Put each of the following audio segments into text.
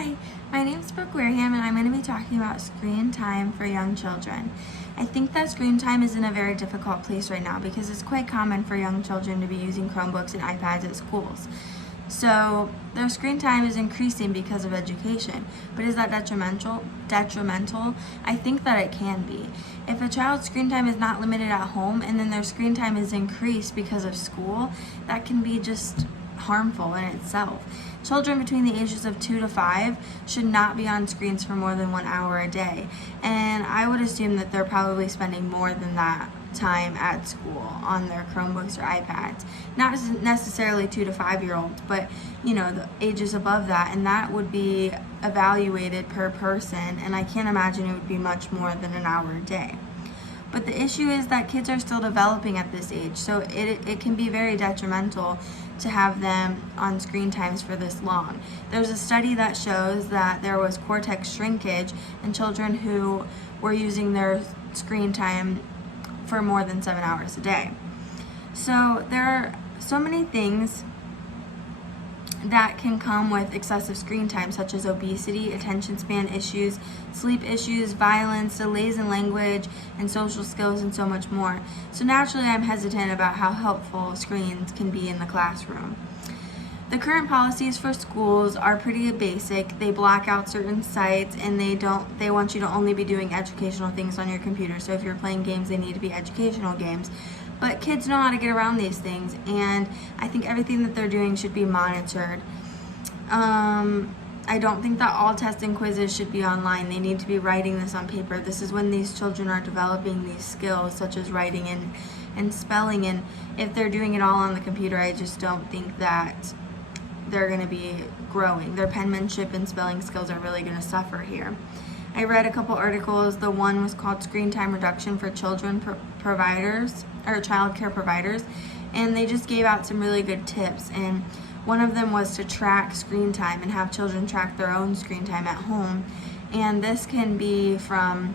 Hi, my name is Brooke Wareham and I'm going to be talking about screen time for young children. I think that screen time is in a very difficult place right now because it's quite common for young children to be using Chromebooks and iPads at schools. So their screen time is increasing because of education, but is that detrimental? I think that it can be. If a child's screen time is not limited at home and then their screen time is increased because of school, that can be just harmful in itself. Children between the ages of 2 to 5 should not be on screens for more than 1 hour a day. And I would assume that they're probably spending more than that time at school on their Chromebooks or iPads. Not necessarily 2 to 5-year-olds, but the ages above that, and that would be evaluated per person, and I can't imagine it would be much more than an hour a day. But the issue is that kids are still developing at this age, so it can be very detrimental to have them on screen times for this long. There's a study that shows that there was cortex shrinkage in children who were using their screen time for more than 7 hours a day. So there are so many things that can come with excessive screen time, such as obesity, attention span issues, sleep issues, violence, delays in language and social skills, and so much more. So naturally, I'm hesitant about how helpful screens can be in the classroom. The current policies for schools are pretty basic. They block out certain sites and they want you to only be doing educational things on your computer. So if you're playing games, they need to be educational games. But kids know how to get around these things, and I think everything that they're doing should be monitored. I don't think that all tests and quizzes should be online. They need to be writing this on paper. This is when these children are developing these skills, such as writing and spelling, and if they're doing it all on the computer, I just don't think that they're going to be growing. Their penmanship and spelling skills are really going to suffer here. I read a couple articles. The one was called Screen Time Reduction for Children Providers, or Child Care Providers, and they just gave out some really good tips, and one of them was to track screen time and have children track their own screen time at home. And this can be from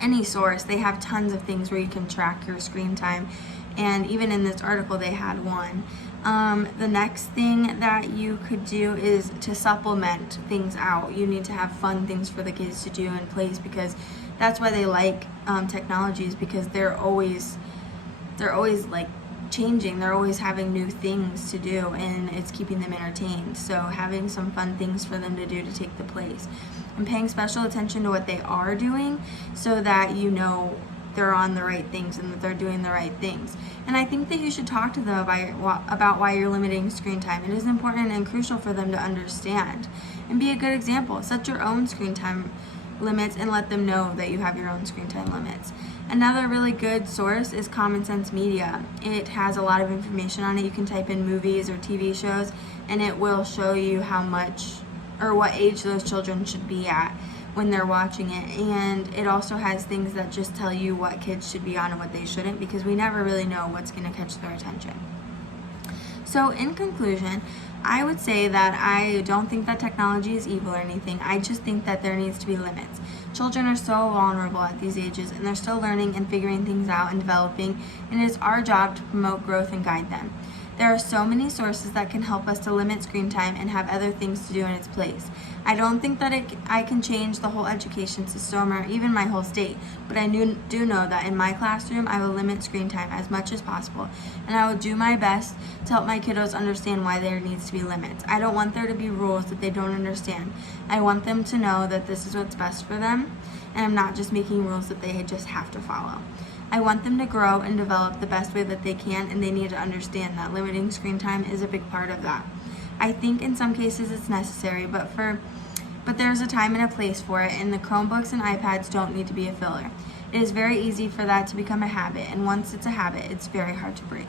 any source. They have tons of things where you can track your screen time, and even in this article they had one. The next thing that you could do is to supplement things out. You need to have fun things for the kids to do in place, because that's why they like technologies, because they're always like changing. They're always having new things to do, and it's keeping them entertained. So having some fun things for them to do to take the place, and paying special attention to what they are doing, so that they're on the right things and that they're doing the right things. And I think that you should talk to them about why you're limiting screen time. It is important and crucial for them to understand, and be a good example. Set your own screen time limits and let them know that you have your own screen time limits. Another really good source is Common Sense Media. It has a lot of information on it. You can type in movies or TV shows, and it will show you how much or what age those children should be at when they're watching it. And it also has things that just tell you what kids should be on and what they shouldn't, because we never really know what's going to catch their attention. So in conclusion, I would say that I don't think that technology is evil or anything. I just think that there needs to be limits. Children are so vulnerable at these ages, and they're still learning and figuring things out and developing, and it is our job to promote growth and guide them. There are so many sources that can help us to limit screen time and have other things to do in its place. I don't think that I can change the whole education system or even my whole state, but I do know that in my classroom I will limit screen time as much as possible, and I will do my best to help my kiddos understand why there needs to be limits. I don't want there to be rules that they don't understand. I want them to know that this is what's best for them, and I'm not just making rules that they just have to follow. I want them to grow and develop the best way that they can, and they need to understand that limiting screen time is a big part of that. I think in some cases it's necessary, but there's a time and a place for it, and the Chromebooks and iPads don't need to be a filler. It is very easy for that to become a habit, and once it's a habit, it's very hard to break.